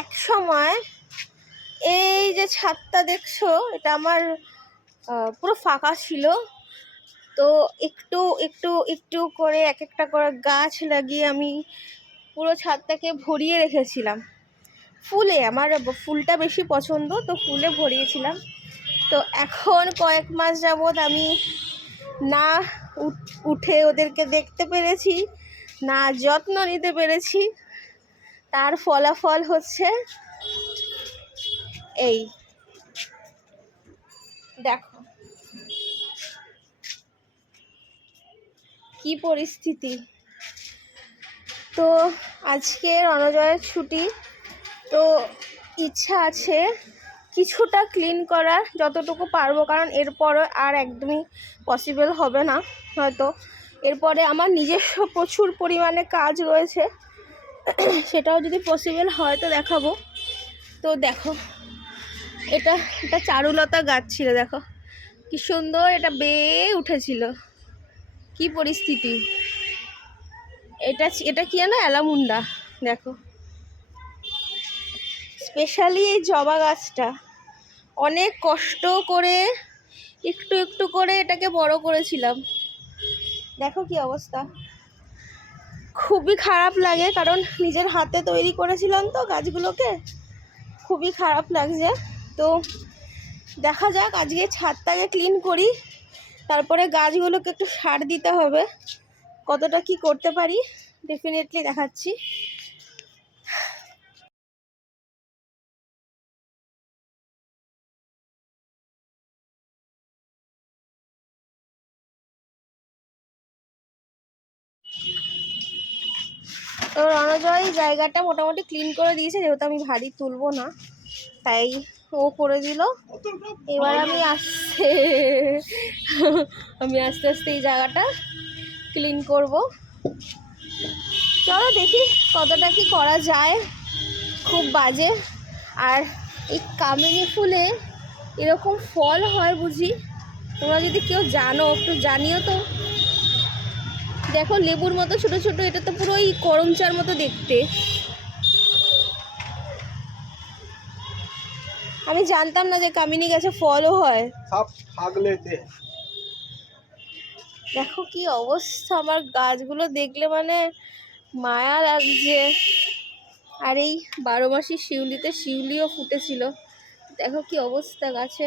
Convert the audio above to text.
এক সময় এই যে ছাদটা দেখছো, এটা আমার পুরো ফাঁকা ছিল। তো একটু একটু একটু করে এক একটা করে গাছ লাগিয়ে আমি পুরো ছাদটাকে ভরিয়ে রেখেছিলাম ফুলে। আমার ফুলটা বেশি পছন্দ, তো ফুলে ভরিয়েছিলাম। তো এখন কয়েক মাস যাবৎ আমি না উঠে ওদেরকে দেখতে পেরেছি, না যত্ন নিতে পেরেছি। তার ফলাফল হচ্ছে এই দেখো কি পরিস্থিতি। তো আজকে রণজয়ের ছুটি, তো ইচ্ছা আছে কিছুটা ক্লিন করার, যতটুকু পারবো, কারণ এরপরে আর একদমই পসিবল হবে না হয়তো। এরপরে আমার নিজস্ব প্রচুর পরিমাণে কাজ রয়েছে, সেটাও যদি পসিবল হয় তো দেখাবো। তো দেখো, এটা চারুলতা গাছ ছিল, দেখো কি সুন্দর এটা বেয়ে উঠেছিল, কি পরিস্থিতি। এটা কি জানো, অ্যালামুন্ডা। দেখো স্পেশালি এই জবা গাছটা অনেক কষ্ট করে একটু একটু করে এটাকে বড় করেছিলাম। দেখো কি অবস্থা, খুবই খারাপ লাগে, কারণ নিজের হাতে তৈরি করেছিলাম তো গাছগুলোকে, খুবই খারাপ লাগছে। তো দেখা যাক, আজকে ছাদটাকে ক্লিন করি, তারপরে গাছগুলোকে একটু সার দিতে হবে। কতটা কি করতে পারি ডেফিনেটলি দেখাচ্ছি। তো রণজয় জায়গাটা মোটামুটি ক্লিন করে দিয়েছে, যেহেতু আমি ভারী তুলবো না তাই ও করে দিল। এবার আমি আস্তে আস্তে এই জায়গাটা ক্লিন করব। চলো দেখি কতটা কি করা যায়। খুব বাজে। আর এই কামিনী ফুলে এরকম ফল হয় বুঝি? তোমরা যদি কেউ জানো একটু জানিও তো। দেখো লেবুর মতো ছোট ছোট, এটা তো পুরোই করমচার মতো দেখতে। আমি জানতাম না যে কামিনী গাছে ফলও হয়। দেখো কি অবস্থা, আমার গাছগুলো দেখলে মানে মায়া লাগছে। আর এই 12 মাসি শিউলিতে শিউলিও ফুটেছিল, দেখো কি অবস্থা গাছে।